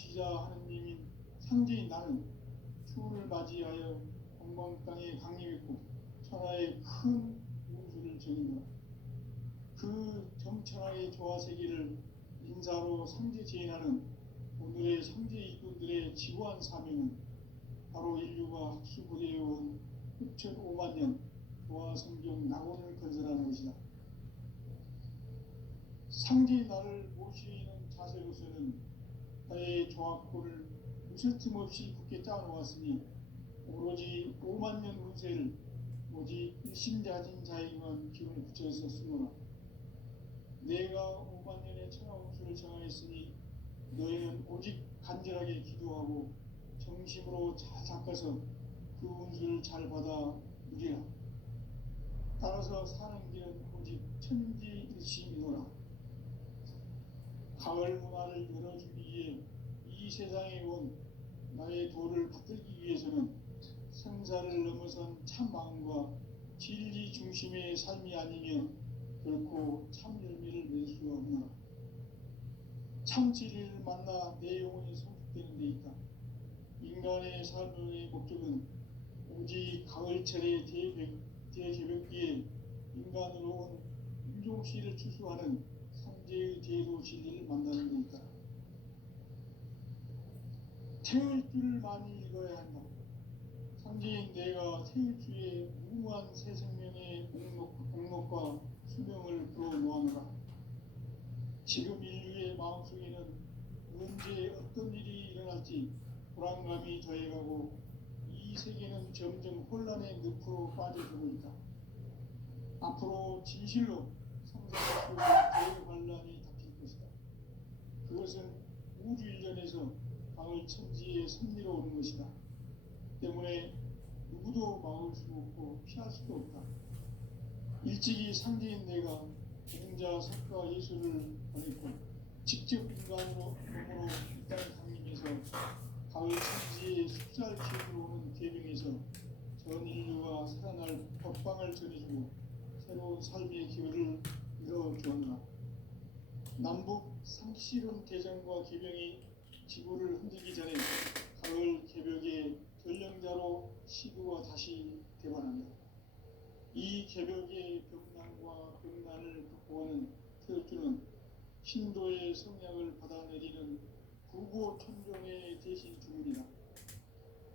주시자 하느님인 상제인 나는 추운을 맞이하여 건강 땅에 강림했고 천하의 큰 운수를 정인다. 그 정천하의 조화세계를 인사로 상제 제인하는 오늘의 상제 일꾼들의 지구한 사명은 바로 인류가 학수부대해온 6,500만 년 조화성경 낙원을 건설하는 것이다. 상제의 나를 모시는 자세로서는 나의 조합골을 무설틈 없이 굳게 짜놓았으니 오로지 5만 년 운세를 오직 일심자진 자에게만 기운을 붙여서 쓰노라. 내가 5만 년의 천하 운수를 정하였으니 너희는 오직 간절하게 기도하고 정심으로 잘 닦아서 그 운수를 잘 받아 누리라. 따라서 사는 길은 오직 천지일심이노라. 가을 문화를 열어주기 위해 이 세상에 온 나의 도를 받들기 위해서는 생사를 넘어선 참 마음과 진리 중심의 삶이 아니면 결코 참 열매를 낼 수 없노라. 참 진리를 만나 내 영혼이 성숙되는 데 있다. 인간의 삶의 목적은 오직 가을철의 대개벽기에 인간으로 온 윤종씨를 추수하는 상제의 제도 진리를 만나는 데 있다. 태을 줄을 많이 읽어야 한다. 상제인 내가 태일주의 무모한 새 생명의 목록과 수명을 불어놓아노라. 지금 인류의 마음속에는 언제 어떤 일이 일어날지 불안감이 더해가고 이 세계는 점점 혼란의 늪으로 빠져들고 있다. 앞으로 진실로 상상할 대환란이 닥칠 것이다. 그것은 우주 일전에서 가을 천지의 섭리로 오는 것이다. 때문에 누구도 막을 수 없고 피할 수도 없다. 일찍이 상제인 내가 공자, 석가, 예수를 보냈고 직접 인간으로 몸으로 이 땅에 강림해서 가을 천지의 숲살 기운으로 오는 계명에서 전 인류가 살아날 법방을 전해주고 새로운 삶의 기회를 열어주었노라. 남북 상실은 대전과 개병이 지구를 흔들기 전에 가을 개벽의 전령자로 시구가 다시 대반한다. 이 개벽의 벽난과 벽난을 극복하는 태울주는 신도의 성약을 받아내리는 구고천종의 대신 주문이다.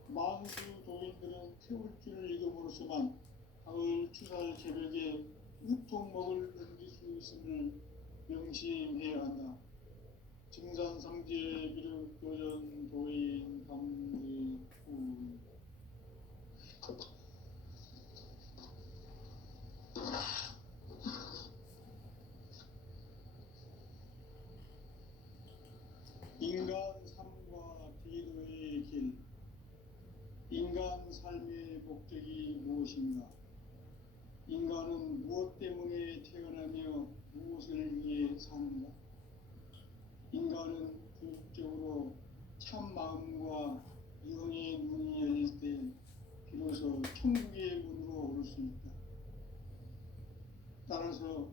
만수 도인들은 태울주를 읽음으로써만 가을 추살 개벽의 우통목을 넘길 수 있음을 명심해야 한다. 증산상제 비륵교전 도인 감리후 인간 삶과 기도의 길. 인간 삶의 목적이 무엇인가? 인간은 무엇 때문에 태어나며 무엇을 위해 사는가? 인간은 궁극적으로 참 마음과 영의 문이 열릴 때 비로소 천국의 문으로 오를 수 있다. 따라서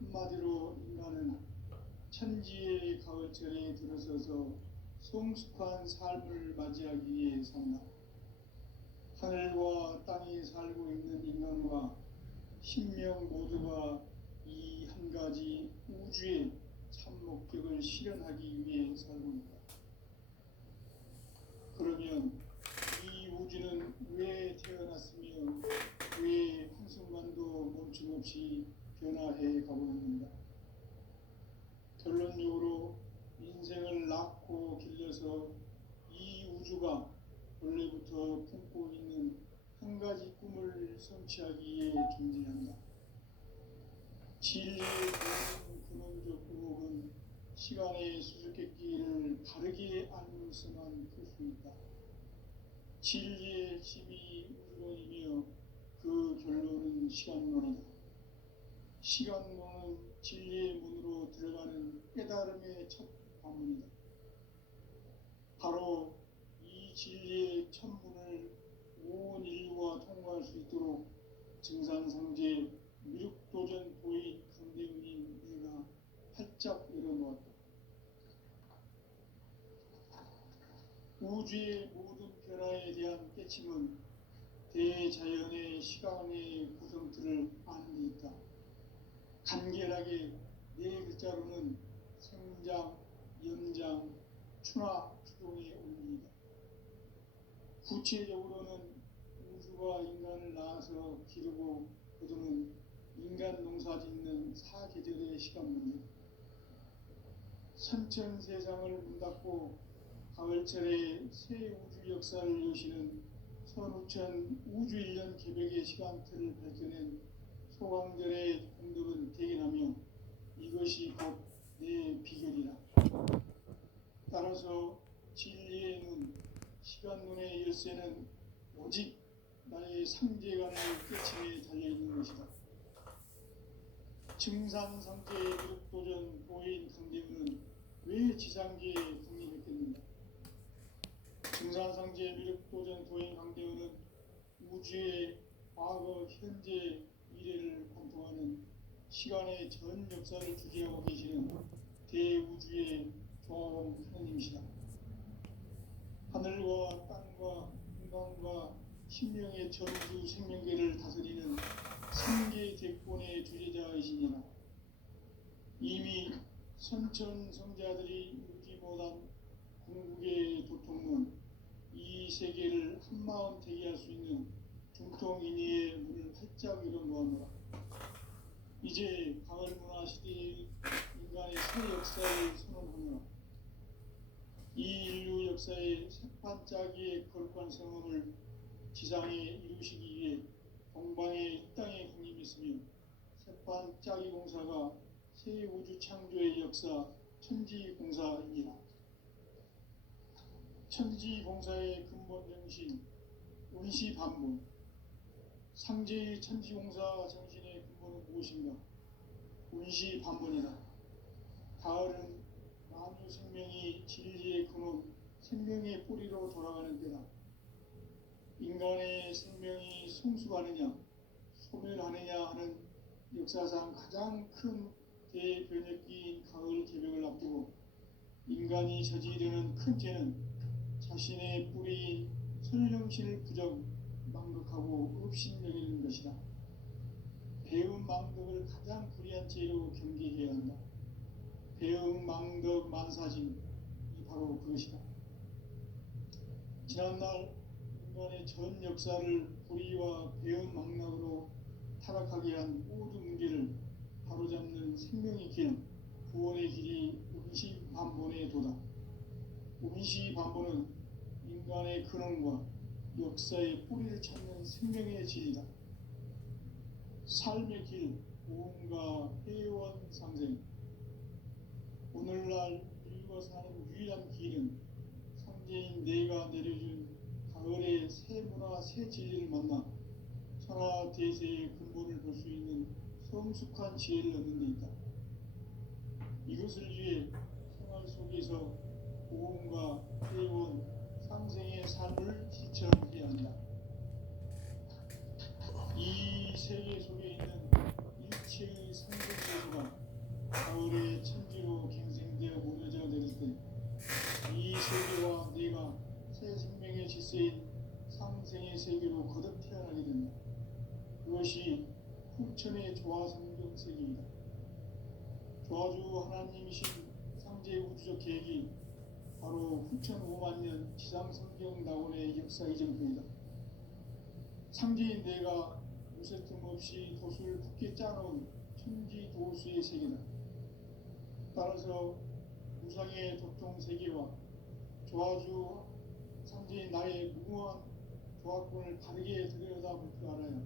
한마디로 인간은 천지의 가을철에 들어서서 성숙한 삶을 맞이하기 위해 산다. 하늘과 땅에 살고 있는 인간과 신명 모두가 이 한 가지 우주의 참 목적을 실현하기 위해 살고 있다. 그러면 이 우주는 왜 태어났으며 왜 한순간도 멈춤없이 변화해 가고 있는가? 결론적으로 인생을 낳고 길러서 이 우주가 원래부터 품고 있는 한 가지 꿈을 성취하기 위해 존재한다. 진리의 근원적 의혹은 시간의 수수께끼를 바르게 알면서만 풀 수 있다. 진리의 핵심이 우주론이며 그 결론은 시간론이다. 시간론은 진리의 문으로 들어가는 깨달음의 첫 관문이다. 바로 이 진리의 첫 문을 온 인류가 통과할 수 있도록 증산상제 미륵도전 도인 강대훈인 내가 활짝 열어놓았다. 우주의 모든 변화에 대한 깨침은 대자연의 시간의 구성틀을 아는 데 있다. 간결하게 네 글자로는 생장, 연장, 추나 추동의 원리이다. 구체적으로는 우주가 인간을 낳아서 기르고 거두는 인간 농사 짓는 사계절의 시간 문제, 선천세상을 문닫고 가을철에 새 우주 역사를 여시는 선우천 우주일년 개벽의 시간틀을 밝혀낸 소강절의 공덕은 대견하며 이것이 곧 내 비결이라. 따라서 진리의 눈, 시간 눈의 열쇠는 오직 나의 상제간의 깨침에 달려있는 것이다. 증산상제의 미륵도전 도인 강대우는 왜 지상계에 국립했겠는가? 증산상제 미륵도전 도인 강대우는 우주의 과거, 현재, 미래를 관통하는 시간의 전 역사를 주재하고 계시는 대우주의 조화로운 하느님이시다. 하늘과 땅과 인간과 신명의 전우주 생명계를 다스리는 삼계 대권의 주제자이시니라. 이미 선천성자들이 이루지 못한 궁극의 도통은 이 세계를 한마음 되게 할 수 있는 중통인의의 문을 활짝 열어놓았노라. 이제 가을문화 시대의 인간의 새 역사를 선언하노라. 이 인류 역사의 새반짝이의 거룩한 성음을 지상에 이루시기 위해 동방의 이 땅에 군림했으며 새반짝이 공사가 새 우주 창조의 역사 천지공사이니라. 천지공사의 근본 정신 운시반본, 상제의 천지공사 정신의 근본은 무엇인가? 운시반본이다. 가을은 만유 생명이 진리의 근원, 생명의 뿌리로 돌아가는 때다. 인간의 생명이 성숙하느냐, 소멸하느냐 하는 역사상 가장 큰 대변혁기인 가을 개벽을 앞두고 인간이 저지르는 큰 죄는 자신의 뿌리인 설령신을 부정, 망극하고 업신여기는 것이다. 배음 망덕을 가장 불의한 죄로 경계해야 한다. 배음 망덕 만사짐이 바로 그것이다. 지난날 인간의 전 역사를 불의와 배음 망락으로 타락하게 한 모든 문제를 바로잡는 생명의 길, 구원의 길이 운시반본의 도다. 운시반본은 인간의 근원과 역사의 뿌리를 찾는 생명의 질이다. 삶의 길, 고음과 회원 상생. 오늘날 인류가 사는 유일한 길은 상제인 내가 내려준 가을의 새 문화, 새 진리를 만나 천하 대세의 근본을 볼 수 있는 성숙한 지혜를 얻는 데 있다. 이것을 위해 생활 속에서 고음과 회원, 상생의 삶을 실천해야 한다. 이 세계 속에 있는 일체의 상승제도가 가을의 천지로 갱생되어 무너져 내릴 때 이 세계와 네가 새 생명의 질서인 상생의 세계로 거듭 태어나게 된다. 그것이 후천의 조화성경 세계이다. 조화주 하나님이신 상제 우주적 계획이 바로 후천 5만년 지상성경 낙원의 역사 이전표이다. 상제인 내가 무쇠틈 없이 도수를 굳게 짜놓은 천지도수의 세계다. 따라서 무상의 도통 세계와 조화주 상제인 나의 무궁한 조화권을 바르게 들여다볼 줄 알아야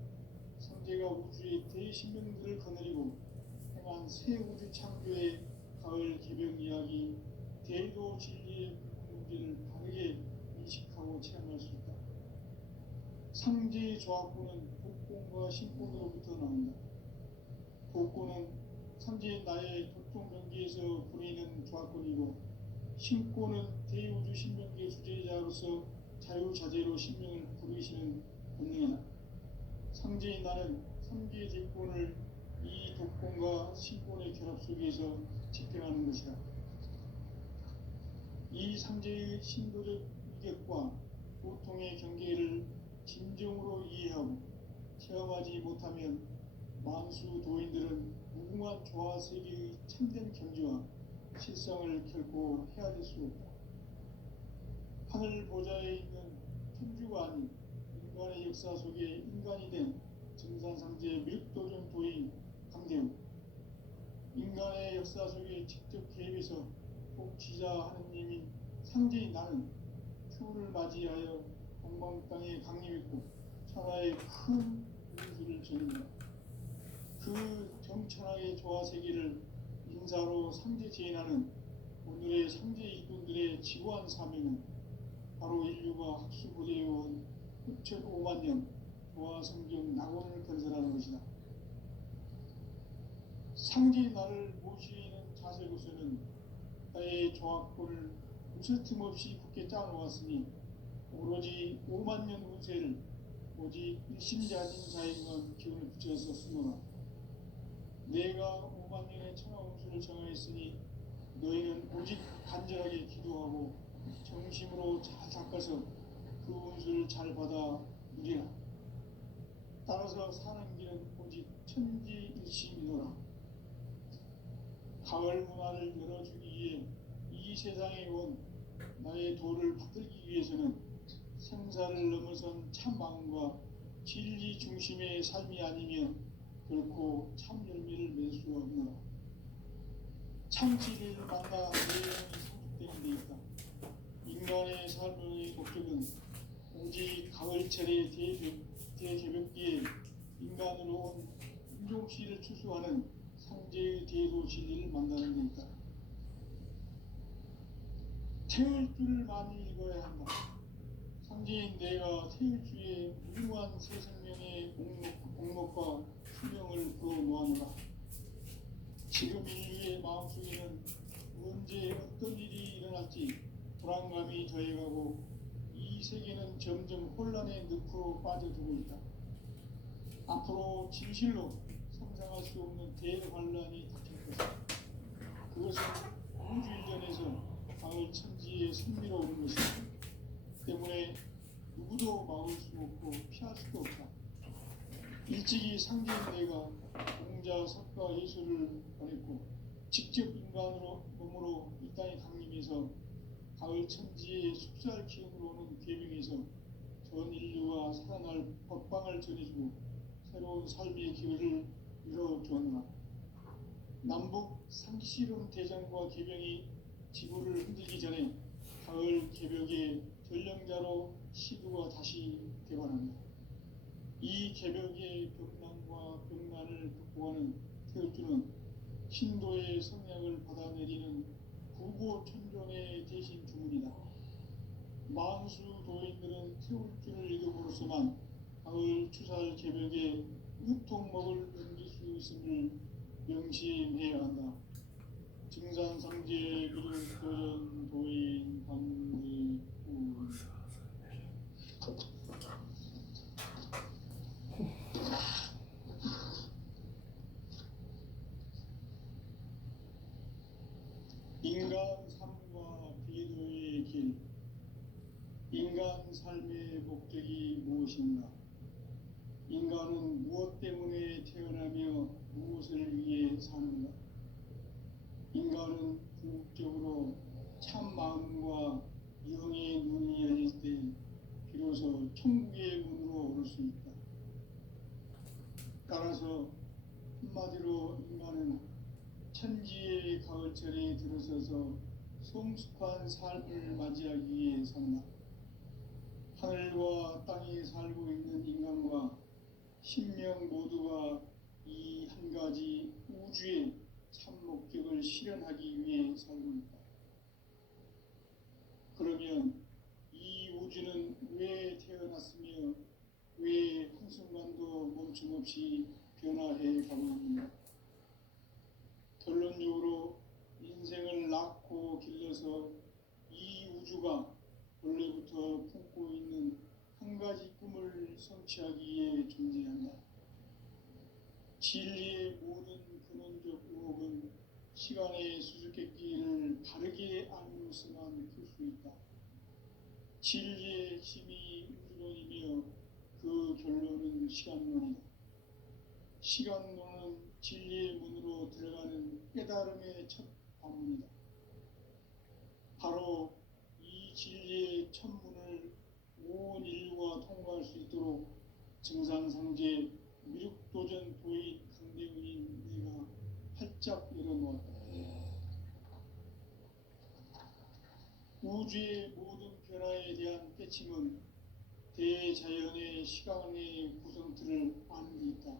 상제가 우주의 대신명들을 거느리고 행한 새 우주 창조의 가을 개벽 이야기, 대도 진리의 문제를 바르게 인식하고 체험할 수 있다. 상제의 조화권은 복권과 신권으로부터 나온다. 복권은 상제인 나의 도통 경계에서 부리는 조화권이고, 신권은 대우주 신명계 주제자로서 자유자재로 신명을 부르시는 본능이다. 상제인 나는 3개의 대권을 이 독권과 신권의 결합 속에서 집행하는 것이다. 이 상제의 신도적 인격과 고통의 경계를 진정으로 이해하고 체험하지 못하면 만수 도인들은 무궁한 조화 세계의 참된 경지와 실상을 결코 헤아릴 수 없다. 하늘 보좌에 있는 천주가 아닌 인간의 역사 속에 인간이 된 증산상제 미륵도전 도인 강대우, 인간의 역사 속에 직접 개입해서 복지자 하느님인 상제인 나는 추후를 맞이하여 동방 땅에 강림했고 천하의 큰 운수를 전한다. 그 정천하의 조화 세계를 인사로 상제 제인하는 오늘의 상제 일꾼들의 지고한 사명은 바로 인류가 학수고대해온 흡천 5만 년 조화 성경 낙원을 건설하는 것이다. 상제 나를 모시는 자세로서는 나의 조화권을 무설틈 없이 굳게 짜놓았으니 오로지 5만 년 운세를 오직 일심자진 자에게만 기운을 붙여서 쓰노라. 내가 5만 년의 천하 운수를 정하였으니 너희는 오직 간절하게 기도하고 정심으로 잘 닦아서 그 운수를 잘 받아 누리라. 따라서 사는 길은 오직 천지일심이노라. 가을 문화를 열어주기 위해 이 세상에 온 나의 도를 받들기 위해서는 생사를 넘어선 참 마음과 진리 중심의 삶이 아니면 결코 참 열매를 맺을 수 없노라. 참 진리를 만나 내 영이 성숙되는 데 있다. 인간의 삶의 목적은 오직 가을철의 대개벽기에 인간으로 온 인종시를 추수하는 상제의 대도 진리를 만나는 데 있다. 태울 줄을 많이 읽어야 한다. 상제인 내가 태울 주의 무궁한 새 생명의 공목과 수명을 그어 놓아노라. 지금 인류의 마음속에는 언제 어떤 일이 일어날지 불안감이 더해가고 이 세계는 점점 혼란의 늪으로 빠져들고 있다. 앞으로 진실로 상상할 수 없는 대환란이 닥칠 것이다. 그것은 우주일전에서 가을 천지의 선미로운 것이다. 때문에 누구도 막을 수 없고 피할 수도 없다. 일찍이 상제인 내가 공자, 석가, 예수를 보냈고 직접 인간으로 몸으로 이 땅에 강림해서 가을 천지의 숲살 기운으로 오는 계명에서 전 인류와 살아날 법방을 전해주고 새로운 삶의 기회를 이뤄주었노라. 남북 상시론 대전과 개병이 지구를 흔들기 전에 가을 개벽의 전령자로 시두가 다시 개관합니다. 이 개벽의 벽난과 벽난을 극복하는 태울주는 신도의 성약을 받아내리는 구고천존의 대신 주문이다. 만수 도인들은 태울주를 읽음으로써만 가을 추살 개벽에 유통목을 넘길 수 있음을 명심해야 한다. 증산상제 미륵도전 도인 강대우. 인간 삶과 비도의 길. 인간 삶의 목적이 무엇인가? 인간은 무엇 때문에 태어나며 무엇을 위해 사는가? 인간은 궁극적으로 참 마음과 영의 눈이 열릴 때 비로소 천국의 문으로 오를 수 있다. 따라서 한마디로 인간은 천지의 가을철에 들어서서 성숙한 삶을 맞이하기 위해 산다. 하늘과 땅에 살고 있는 인간과 신명 모두가 이 한 가지 우주의 참 목적을 실현하기 위해 살고 있다. 그러면 이 우주는 왜 태어났으며 왜 한순간도 멈춤없이 변화해 가고 있는가? 결론적으로 인생을 낳고 길러서 이 우주가 원래부터 품고 있는 한 가지 꿈을 성취하기 위해 존재한다. 진리의 모든 근원적 의혹은 시간의 수수께끼를 바르게 알므로서만 풀 수 있다. 진리의 힘이 우주론이며 그 결론은 시간론이다. 시간론은 진리의 문으로 들어가는 깨달음의 첫 관문이다. 바로 이 진리의 첫 문을 온 인류가 통과할 수 있도록 증산상제 미륵도전 도인 강대훈인 내가 활짝 열어놓았다. 우주의 모든 변화에 대한 깨침은 대자연의 시간의 구성틀을 아는 데 있다.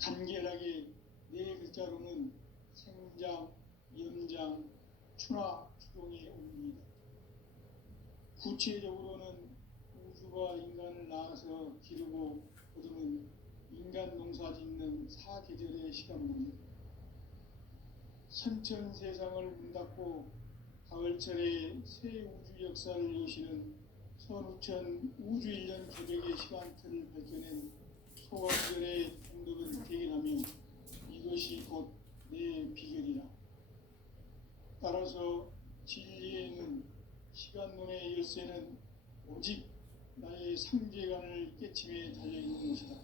간결하게 네 글자로는 생장, 연장, 추나 추동의 의미이다. 구체적으로는 우주가 인간을 낳아서 기르고 거두는 인간 농사 짓는 사계절의 시간문이다. 선천 세상을 문 닫고 가을철에 새 우주 역사를 여시는 선우천 우주 1년 개벽의 시간틀을 밝혀낸 소강절의 공덕을 대견하며 이것이 곧 내 비결이라. 따라서 진리에는 시간론의 열쇠는 오직 나의 상제관을 깨침에 달려있는 것이다.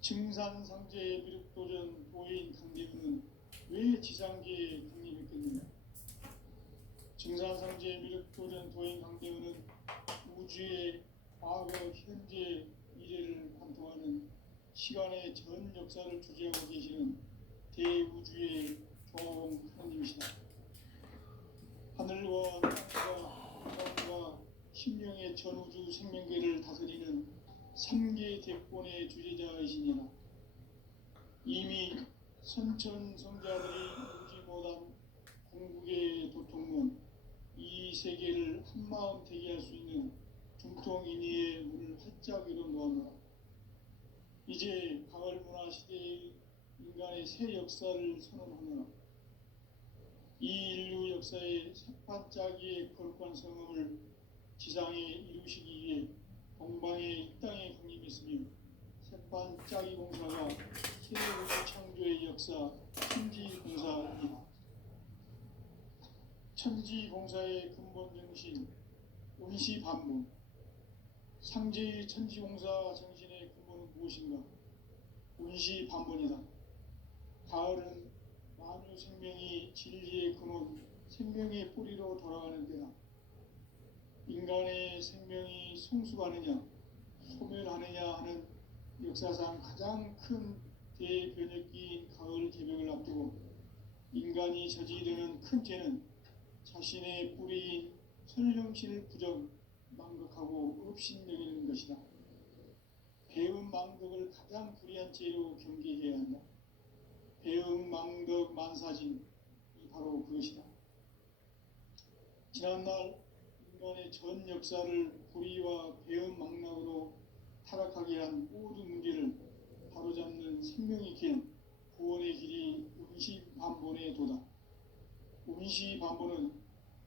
증산상제의 미륵도전 도인 강대훈은 왜 지상계에 강림했겠느냐? 증산상제의 미륵도전 도인 강대훈은 우주의 과거, 현재, 미래를 관통하는 시간의 전 역사를 주재하고 계시는 대우주의 조홍 하나님이시다. 하늘과 땅과 바람과 심령의 전우주 생명계를 다스리는 3개 대권의 주제자이시니라. 이미 선천성자들이 오지 못한 궁극의 도통문 이 세계를 한마음 되게 할 수 있는 중통인의의 문을 활짝 열어놓았노라. 이제 가을 문화 시대의 인간의 새 역사를 선언하노라. 이 인류 역사의 새반짝이의 거룩한 성음을 지상에 이루시기 위해 동방의 이 땅에 강림했으며 새반짝이 공사가 새 우주 창조의 역사 천지공사이다. 천지공사의 근본 정신 운시반문. 상제의 천지공사 정신의 근본은 무엇인가? 운시반문이다. 가을은 만유 생명이 진리의 근원, 생명의 뿌리로 돌아가는 때다. 인간의 생명이 성숙하느냐, 소멸하느냐 하는 역사상 가장 큰 대변혁기인 가을 개벽을 앞두고 인간이 저지르는 큰 죄는 자신의 뿌리인 설령신을 부정, 망극하고 업신여기는 것이다. 배은 망덕을 가장 불의한 죄로 경계해야 한다. 배은 망덕 만사진이 바로 그것이다. 지난날 인간의 전 역사를 불의와 배은 망락으로 타락하게 한 모든 문제를 바로잡는 생명의 길, 구원의 길이 운시반본의 도다. 운시반본은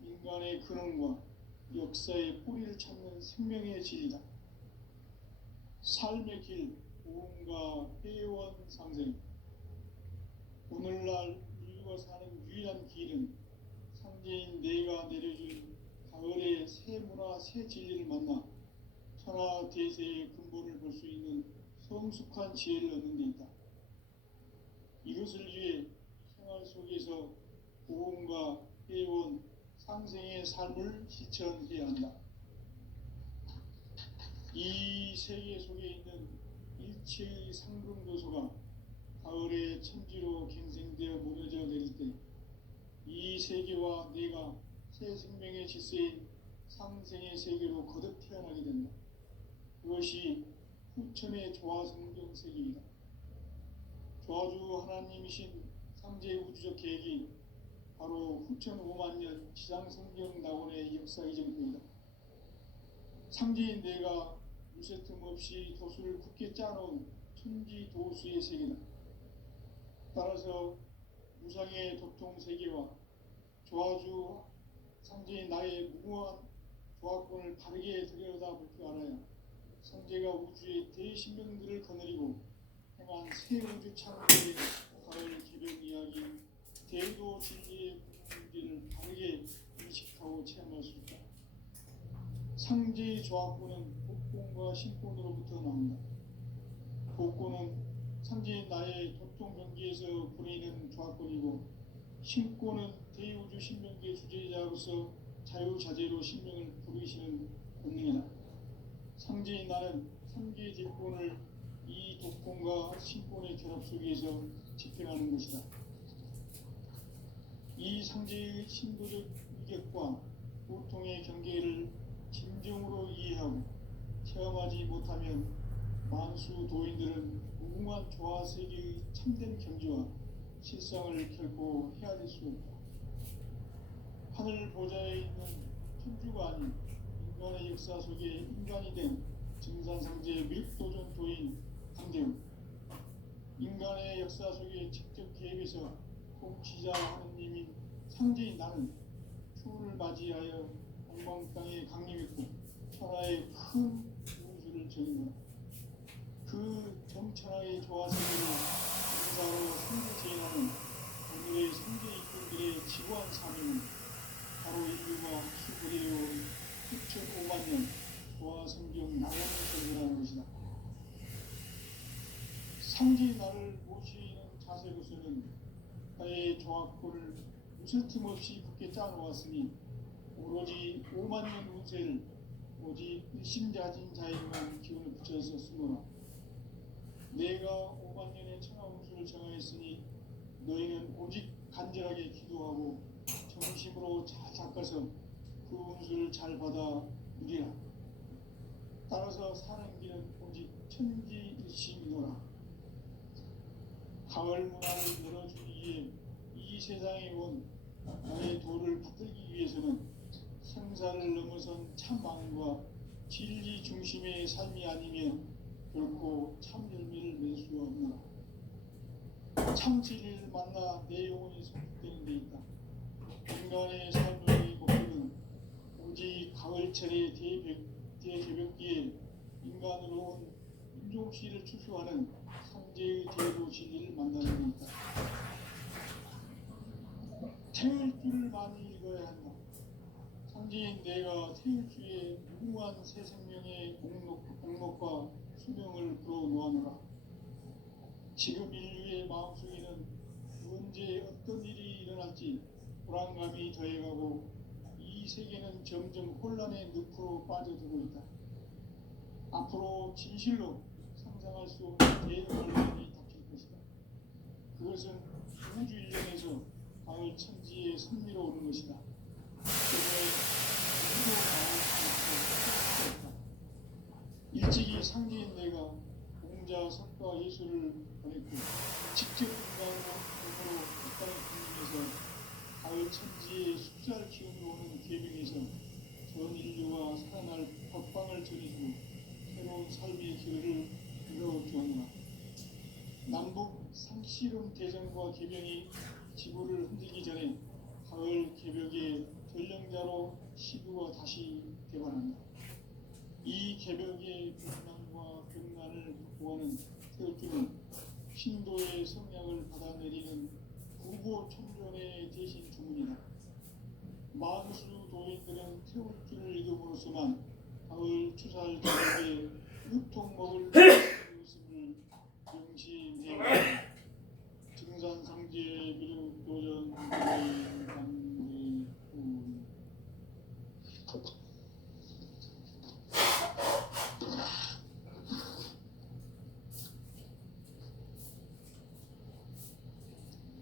인간의 근원과 역사의 뿌리를 찾는 생명의 진리다. 삶의 길, 고음과 회원 상생. 오늘날 인류가 사는 유일한 길은 상제인 내가 내려준 가을의 새 문화, 새 진리를 만나 천하 대세의 근본을 볼 수 있는 성숙한 지혜를 얻는 데 있다. 이것을 위해 생활 속에서 고음과 회원, 상생의 삶을 실천해야 한다. 이 세계 속에 있는 일체의 상금도소가 가을의 천지로 갱생되어 무너져 내릴 때 이 세계와 내가 새 생명의 질서인 상생의 세계로 거듭 태어나게 된다. 그것이 후천의 조화성경 세계이다. 조화주 하나님이신 상제의 우주적 계획이 바로 후천 5만 년 지상성경 낙원의 역사 이전입니다. 상제인 내가 무쇠틈 없이 도수를 굳게 짜놓은 천지 도수의 세계다. 따라서 무상의 도통 세계와 조화주 상제인 나의 무모한 조화권을 바르게 들여다볼 줄 알아야 상제가 우주의 대신명들을 거느리고 행한 새 우주 창조의 가을 개벽 이야기, 대도 진리의 문제를 바르게 인식하고 체험할 수 있다. 상제의 조합구는 복권과 신권으로부터 나온다. 복권은 상제의 나의 도통 경기에서 부리는 조합권이고, 신권은 대우주 신명기의 주제자로서 자유자재로 신명을 부르시는 권능이다. 상제의 나는 3개의 대권을 이 독권과 신권의 결합 속에서 집행하는 것이다. 이 상제의 신도적 위격과 고통의 경계를 진정으로 이해하고 체험하지 못하면 만수 도인들은 무궁한 조화세계의 참된 경지와 실상을 결코 헤아릴 수 없다. 하늘 보좌에 있는 천주가 아닌 인간의 역사 속에 인간이 된 증산상제의 밀도전 도인 강대훈, 인간의 역사 속에 직접 개입해서 통치자 하느님인 상제인 나는 추후를 맞이하여 엉망 땅에 강림했고 천하의 큰 운수를 정했노라. 그 정천하의 조화세계로 인사로 상제 제인하는 오늘의 상제 이꾼들의 지구한 사명은 바로 인류가 수부리해온 6,500만 년 조화성경 나오는 설교라는 것이다. 상제의 나를 모시는 자세로서는 나의 조합권을 무슬틈 없이 굳게 짜놓았으니 오로지 5만 년 운세를 오직 일심자진 자에게만 기운을 붙여서 쓰노라. 내가 5만 년의 천하 운수를 정하였으니 너희는 오직 간절하게 기도하고 정심으로 잘 닦아서 그 운수를 잘 받아 누리라. 따라서 사는 길은 오직 천지일심이노라. 가을 문화를 열어주기 위해 이 세상에 온 나의 도를 붙들기 위해서는 생사를 넘어선 참망과 진리 중심의 삶이 아니면 결코 참 열매를 맺을 수 없노라. 참 진리를 만나 내 영혼이 성숙되는 데 있다. 인간의 삶의 목표는 오직 가을철의 대개벽기에 인간으로 온 인종씨를 추수하는 상제의 대로 진리를 만나는 데 있다. 태울 줄을 많이 읽어야 한다. 상제인 내가 태울 주의 무궁한 새 생명의 공목과 수명을 불어놓아노라. 지금 인류의 마음속에는 언제 어떤 일이 일어날지 불안감이 더해가고 이 세계는 점점 혼란의 늪으로 빠져들고 있다. 앞으로 진실로 상상할 수 없는 대혼란이 닥칠 것이다. 그것은 우주 일련에서 가을 천지의 선미로 오는 것이다. 일찍이 상제인 내가 공자, 석가, 예수를 보냈고 직접 인간으로 이 땅에 군림해서 가을 천지의 숫살 기운으로 오는 계명에서 전 인류가 살아날 법방을 전해주고 새로운 삶의 길을 열어주었노라. 남북 상실은 대전과 계명이 지구를 흔들기 전에 가을 개벽의 전령자로 시부가 다시 개발한다. 이 개벽의 벽난과 벽난을 극복하는 태울주는 신도의 성약을 받아내리는 구보 천존의 대신 주문이다. 만수 도인들은 태울주를 읽음으로써만 가을 추살 개벽의 육통 먹을 것임을 명시해야 증산상제 미륵도전 강대훈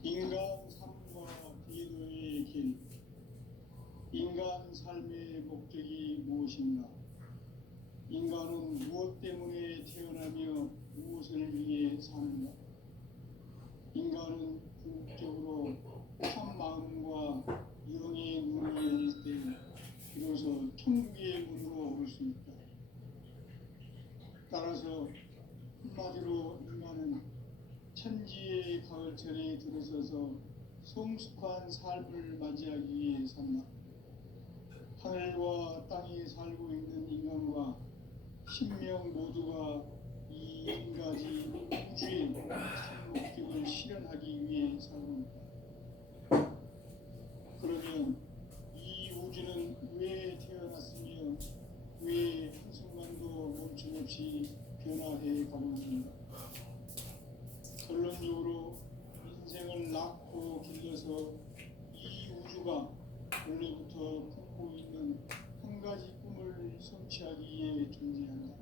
인간 삶과 기도의 길. 인간 삶의 목적이 무엇인가? 인간은 무엇 때문에 태어나며 무엇을 위해 사는가? 인간은 궁극적으로 참 마음과 영의 문을 열릴 때 비로소 천국의 문으로 올 수 있다. 따라서 한마디로 인간은 천지의 가을철에 들어서서 성숙한 삶을 맞이하기 위해 산다. 하늘과 땅에 살고 있는 인간과 신명 모두가 이 한 가지 우주의 참 목적을 실현하기 위해 살고 있다. 그러면 이 우주는 왜 태어났으며 오늘도 멈춤없이 변화해 가고 있습니다. 결론적으로 인생을 낳고 길러서 이 우주가 원래부터 품고 있는 한 가지 꿈을 성취하기 위해 존재한다.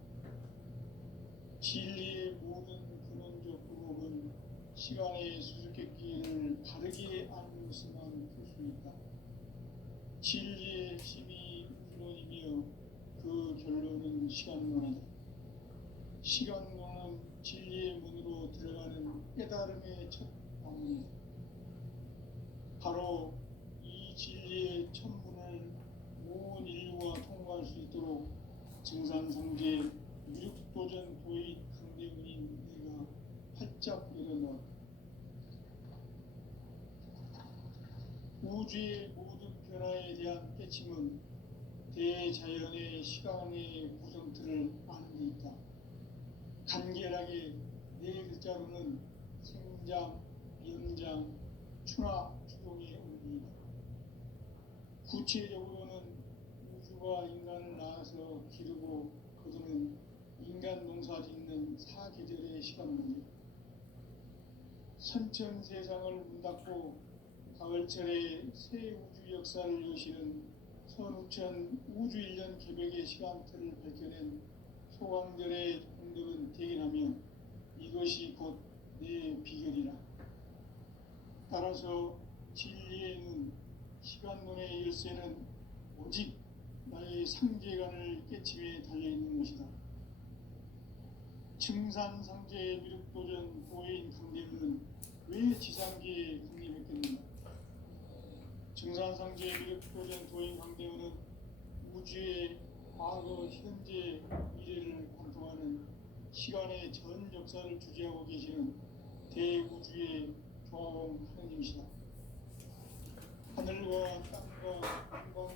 진리의 모든 근원적 방법은 시간의 수수께끼를 바르게 아는 것만 볼 수 있다. 진리의 힘이 우주론이며 그 결론은 시간론이다. 시간론은 진리의 문으로 들어가는 깨달음의 첫 방문이다. 바로 이 진리의 첫 문을 온 인류가 통과할 수 있도록 증산상제 유육도전 도의 강대문인 내가 활짝 열어놓았다. 우주의 모든 변화에 대한 깨침은 대자연의 시간의 구성틀을 아는 데 있다. 간결하게 네 글자로는 생장, 연장, 추나 추동의 의미이다. 구체적으로는 우주가 인간을 낳아서 기르고 거두는 인간 농사 짓는 사계절의 시간문이다. 선천 세상을 문 닫고 가을철에 새 우주 역사를 여시는 선우천 우주 1년 개벽의 시간틀을 밝혀낸 소강절의 공덕은 대견하며 이것이 곧 내 비결이라. 따라서 진리의 눈, 시간론의 열쇠는 오직 나의 상제관을 깨침에 달려있는 것이다. 증산상제의 미륵도전 도인 강대문은 왜 지상계에 강림했겠는가? 증산상제의 미륵도전 도인 강대문은 우주의 과거, 현재, 미래를 관통하는 시간의 전 역사를 주재하고 계시는 대우주의 조화봉 하느님이시다. 하늘과 땅과 인간과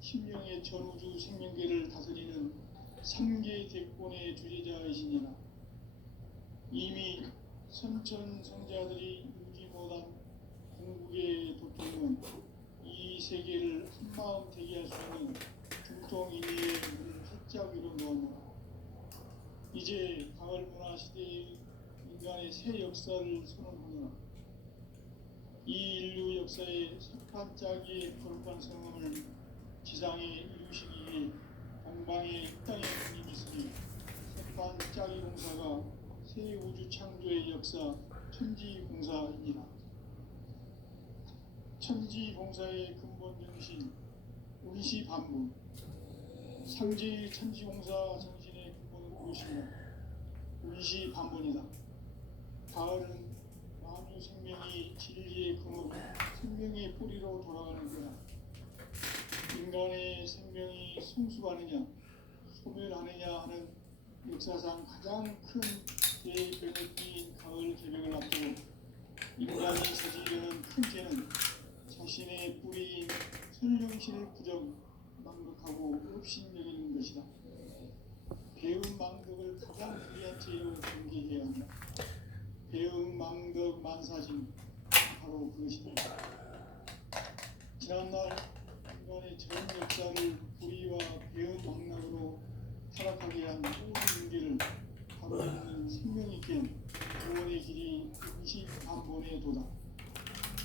심령의 전우주 생명계를 다스리는 3계 대권의 주제자이시니라. 이미 선천성자들이 이루지 못한 궁극의 도통은 이 세계를 한마음 되게 할 수 있는 중통인의의 문을 활짝 열어놓았노라. 이제 가을 문화 시대의 인간의 새 역사를 선언하노라. 이 인류 역사의 첫 반짝이의 거룩한 성함을 지상에 이루시기 위해 동방에 이 땅에 분이 있으니 첫 반짝이 공사가 새 우주 창조의 역사 천지공사이니라. 천지공사의 근본 정신 운시반분, 상제의 천지공사 정신의 근본은 무엇이냐? 운시반분이다. 가을은 만유 생명이 진리의 근원, 생명의 뿌리로 돌아가는 거다. 인간의 생명이 성숙하느냐, 소멸하느냐 하는 역사상 가장 큰 대변혁기인 가을 개벽을 앞두고 인간이 저지르는 큰 죄는 자신의 뿌리인 설령신을 부정, 망극하고 업신여기는 것이다. 배움 망덕을 가장 불리한 죄로 경계해야 한다. 배움 망덕 만사진, 바로 그것이다. 지난날 인간의 전 역사를 불의와 배움 망락으로 타락하게 한 모든 문제를 바로 있는 생명있게 구원의 길이 운시반본의 도다.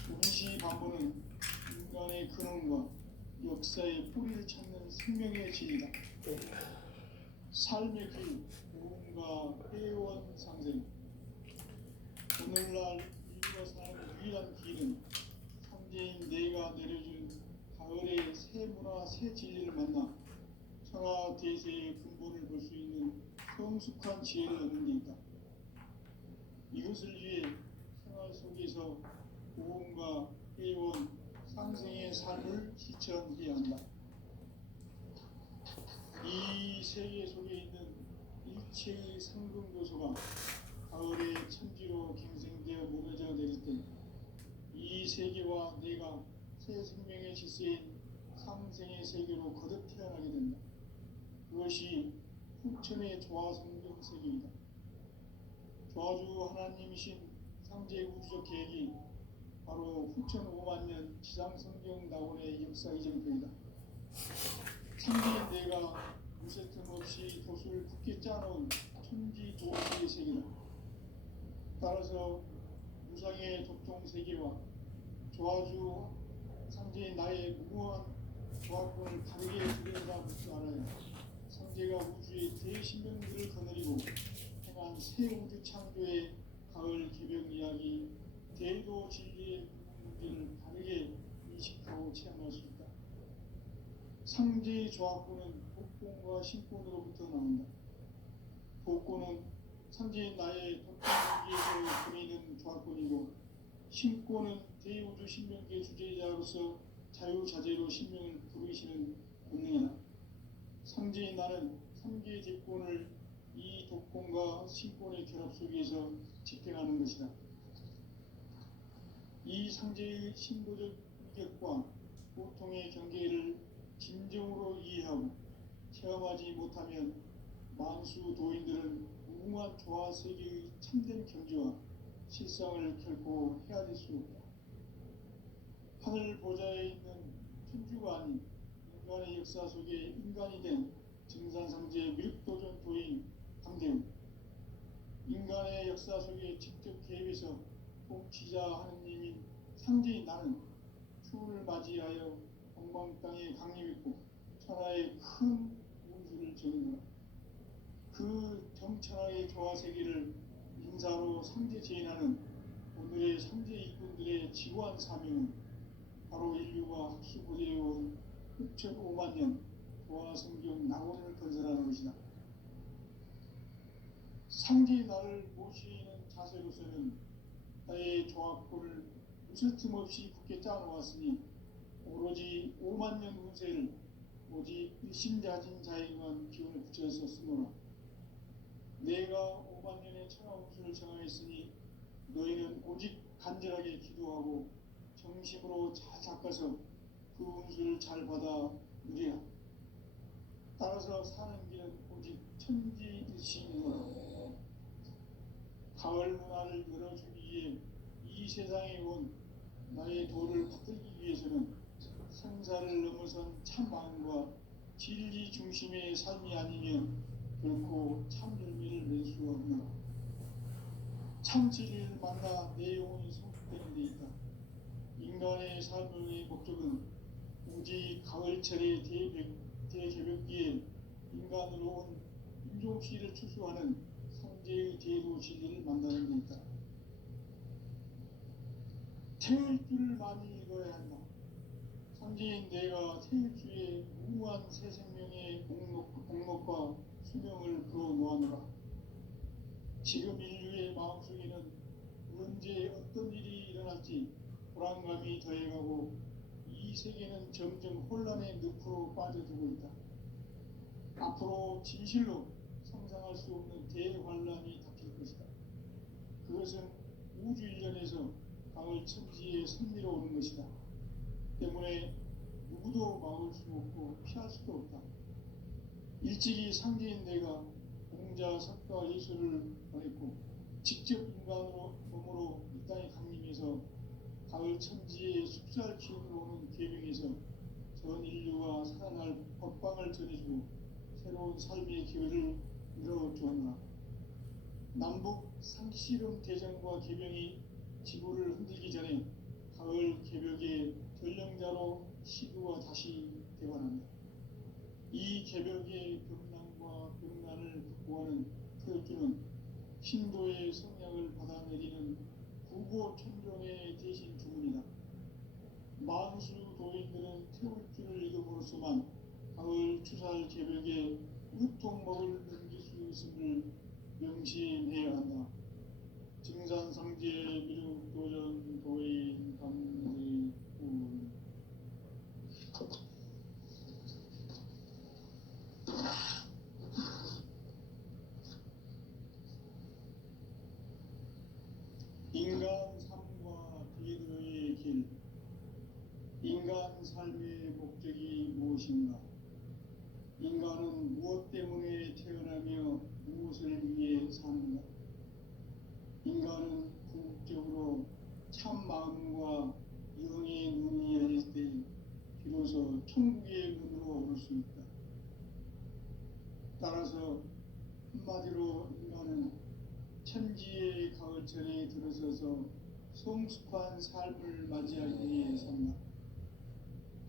운시반본은 인간의 근원과 역사의 뿌리를 찾는 생명의 진이다. 삶의 길, 무언가 회원 상생. 오늘날 인류가 사는 유일한 길은 상제인 내가 내려준 가을의 새 문화, 새 진리를 만나 천하 대세의 근본을 볼 수 있는 성숙한 지혜를 얻는 데 있다. 이것을 위해 생활 속에서 보험과 회원, 상생의 삶을 실천해야 한다. 이 세계 속에 있는 일체의 상금 요소가 가을의 천지로 갱생되어 무너져 내릴 때 이 세계와 내가 새 생명의 질서인 상생의 세계로 거듭 태어나게 된다. 그것이 후천의 조화성경 세계이다. 조화주 하나님이신 상제 우주적 계획이 바로 후천 5만 년 지상성경 낙원의 역사 이전편이다. 상제인 내가 무쇠틈 없이 돛을 굳게 짜놓은 천지 도시의 세계다. 따라서 무상의 도통 세계와 조화주 상제의 나의 무모한 조합권을 바르게 들여다볼 줄 알아야 상제가 우주의 대신명들을 거느리고 행한 새 우주 창조의 가을 개벽 이야기, 대도 진리의 문제를 바르게 인식하고 체험할 수 있다. 상제의 조합권은 복권과 신권으로부터 나온다. 복권은 상제의 나의 도통세계에서 보이는 조합권이고, 신권은 대우주 신명계 주제자로서 자유자재로 신명을 부르시는 본능이다. 상제의 나는 3개의 대권을 이 독권과 신권의 결합 속에서 집행하는 것이다. 이 상제의 신도적 위격과 보통의 경계를 진정으로 이해하고 체험하지 못하면 만수 도인들은 무궁한 조화 세계의 참된 경지와 실상을 결코 헤아릴 수 없다. 하늘 보좌에 있는 천주가 아닌 인간의 역사 속에 인간이 된 증산상제 미륵도전 도인 강대우, 인간의 역사 속에 직접 개입해서 통치자 하느님인 상제인 나는 추운을 맞이하여 동방땅에 강림했고 천하의 큰 운수를 정의하라. 그 정천하의 조화세계를 인사로 상제 제인하는 오늘의 상제 일꾼들의 지구한 사명은 바로 인류가 학수고대해온 6,500만 년 조화성경 낙원을 건설하는 것이다. 상제의 나를 모시는 자세로서는 나의 조합권을 무쇠틈 없이 굳게 짜놓았으니 오로지 5만 년 운세를 오직 일심자진 자에게만 기운을 붙여서 쓰노라. 내가 5만 년의 천하 운수를 정하였으니 너희는 오직 간절하게 기도하고 정심으로 잘 닦아서 그 운수를 잘 받아 누리라. 따라서 사는 길은 오직 천지일심이노라. 가을 문화를 열어주기 위해 이 세상에 온 나의 도를 붙들기 위해서는 생사를 넘어선 참 마음과 진리 중심의 삶이 아니면 결코 참 열매를 맺을 수 없노라. 참 진리를 만나 내 영혼이 성숙되는 데 있다. 인간의 삶의 목적은 오직 가을철의 대개벽기에 인간으로 온 인종씨를 추수하는 상제의 대도 진리를 만나는 데 있다. 태울 줄을 많이 읽어야 한다. 상제인 내가 태울 주의 무한 새 생명의 공목과 수명을 불어놓아노라. 지금 인류의 마음속에는 언제 어떤 일이 일어날지 불안감이 더해가고 이 세계는 점점 혼란의 늪으로 빠져들고 있다. 앞으로 진실로 상상할 수 없는 대환란이 닥칠 것이다. 그것은 우주 일련에서 가을 천지에 선미로 오는 것이다. 때문에 누구도 막을 수 없고 피할 수도 없다. 일찍이 상제인 내가 공자, 석가, 예수를 보냈고 직접 인간으로 몸으로 이 땅에 강림해서 가을 천지에 숲살 기운으로 오는 계명에서 전 인류가 살아날 법방을 전해주고 새로운 삶의 기회를 열어주었나. 남북 상씨름 대전과 계명이 지구를 흔들기 전에 가을 개벽의 전령자로 시구가 다시 대관한다. 이 개벽의 벽난과 벽난을 극복하는 태엽주는 신도의 성량을 받아내리는 구고천종의 대신 주문이다. 만수 도인들은 태엽주를 읽음으로써만 가을 추살 개벽의 우통목을 넘길 수 있음을 명심해야 한다. 증산상제 미륵도전 도인 강대우. 인간 삶과 디도의 길. 인간 삶의 목적이 무엇인가? 인간은 무엇 때문에 태어나며 무엇을 위해 사는가? 인간은 궁극적으로 참 마음과 영의 눈이 열릴 때 비로소 천국의 문으로 오를 수 있다. 따라서 한마디로 인간은 천지의 가을철에 들어서서 성숙한 삶을 맞이하기 위해 산다.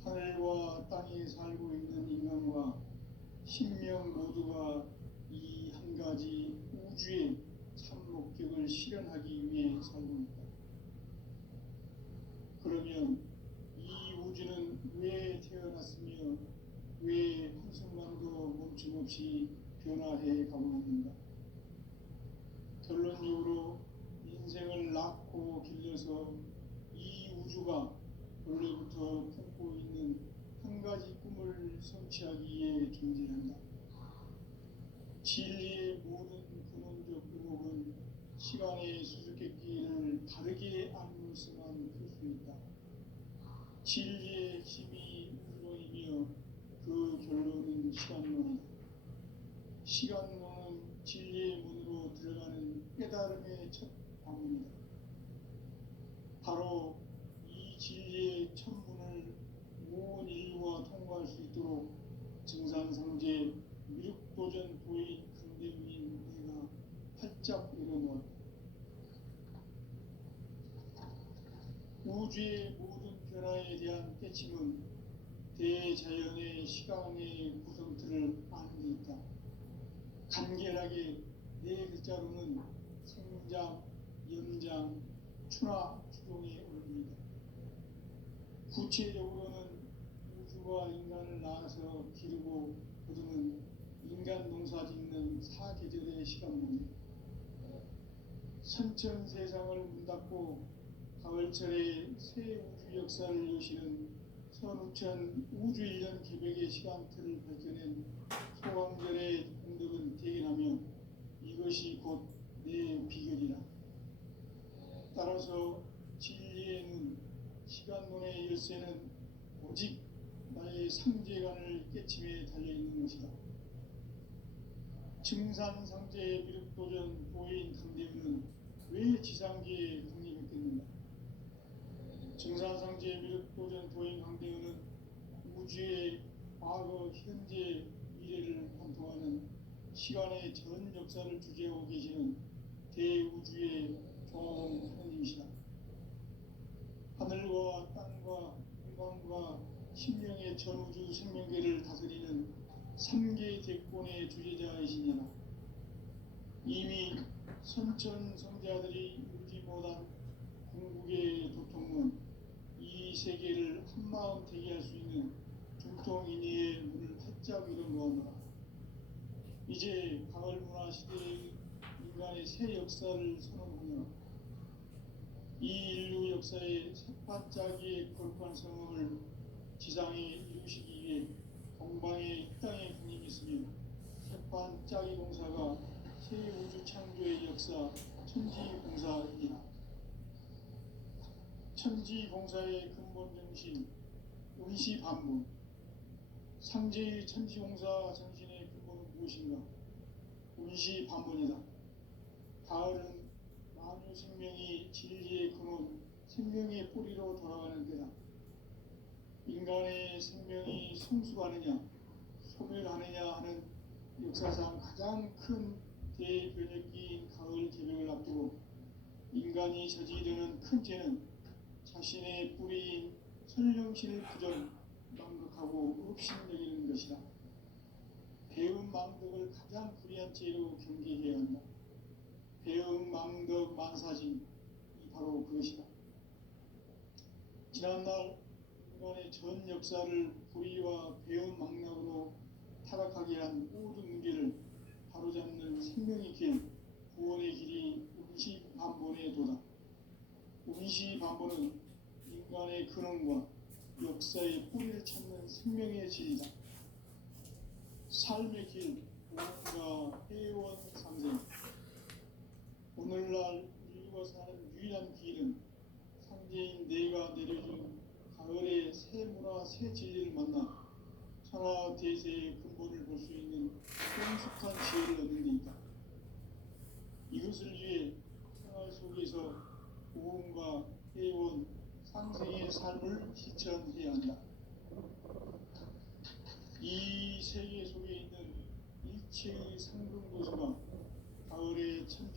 하늘과 땅에 살고 있는 인간과 신명 모두가 이 한 가지 우주의 참 목적을 실현하기 위해 살고 있다. 그러면 이 우주는 왜 태어났으며 왜 한순간도 멈춤없이 변화해 가고 있는가? 결론적으로 인생을 낳고 길러서 이 우주가 원래부터 품고 있는 한 가지 꿈을 성취하기 위해 존재한다. 진리의 모든 근원적 의목은 시간의 수수께끼를 다르게 안물수만 풀 수 있다. 진리의 핵심이 우주론이며 그 결론은 시간론이다. 시간론은 진리의 문으로 들어가는 깨달음의 첫 방문이다. 바로 이 진리의 첫 문을 온 인류가 통과할 수 있도록 증산상제 미륵도전 도인 강대문인 내가 활짝 열어놓았다. 우주의 모든 변화에 대한 깨침은 대자연의 시간의 구성틀을 아는 데 있다. 간결하게 네 글자로는 생장, 연장, 추나 추동의 원리이다. 구체적으로는 우주가 인간을 낳아서 기르고 거두는 인간 농사 짓는 사계절의 시간문이다. 선천 세상을 문 닫고 가을철에 새 우주 역사를 여시는 선우천 우주 1년 개벽의 시간틀을 밝혀낸 소강절의 공덕은 대견하며 이것이 곧 내 비결이라. 따라서 진리의 눈, 시간론의 열쇠는 오직 나의 상제관을 깨침에 달려있는 것이다. 증산상제의 미륵도전 도인 강대문은 왜 지상계에 강림했겠는가? 증산상제의 미륵도전 도인 강대문은 우주의 과거, 현재, 미래를 관통하는 시간의 전 역사를 주재하고 계시는 대우주의 종 하느님이시다. 하늘과 땅과 인간과 심령의 전우주 생명계를 다스리는 3계 대권의 주제자이시니라. 이미 선천 성자들이 이루지 못한 궁극의 도통문, 이 세계를 한마음 대기할 수 있는 중통인의의 문을 활짝 열어놓았노라. 이제 가을 문화 시대의 인간의 새 역사를 선언하며 이 인류 역사의 새반짝이의 거룩한 성음을 지상에 이루시기 위해 동방의 땅에 강림했으며 새반짝이 공사가 새 우주 창조의 역사 천지공사이다. 천지공사의 근본 정신 운시반문, 상제의 천지공사 정신의 근본은 무엇인가? 운시반문이다. 가을은 만유 생명이 진리의 근원, 생명의 뿌리로 돌아가는 때다. 인간의 생명이 성숙하느냐, 소멸하느냐 하는 역사상 가장 큰 대변혁기인 가을 개벽을 앞두고 인간이 저지르는 큰 죄는 자신의 뿌리인 설령신을 부정, 망극하고 업신여기는 것이다. 배움 망덕을 가장 불의한 죄로 경계해야 한다. 배움 망덕 만사진이 바로 그것이다. 지난날 인간의 전 역사를 불의와 배움 망락으로 타락하게 한 모든 문제를 바로잡는 생명의 길, 구원의 길이 운시반본의 도다. 운시반본은 인간의 근원과 역사의 뿌리를 찾는 생명의 질이다. 삶의 길, 무언가 회원 상생. 오늘날 인류가 사는 유일한 길은 상제인 내가 내려준 가을의 새 문화, 새 진리를 만나 천하 대세의 근본을 볼 수 있는 성숙한 지혜를 얻는 데 있다. 이것을 위해 생활 속에서 무언가 회원 상생의 삶을 실천해야 한다. 이 세계 속에 있는 최상급 도서가 가을의 천지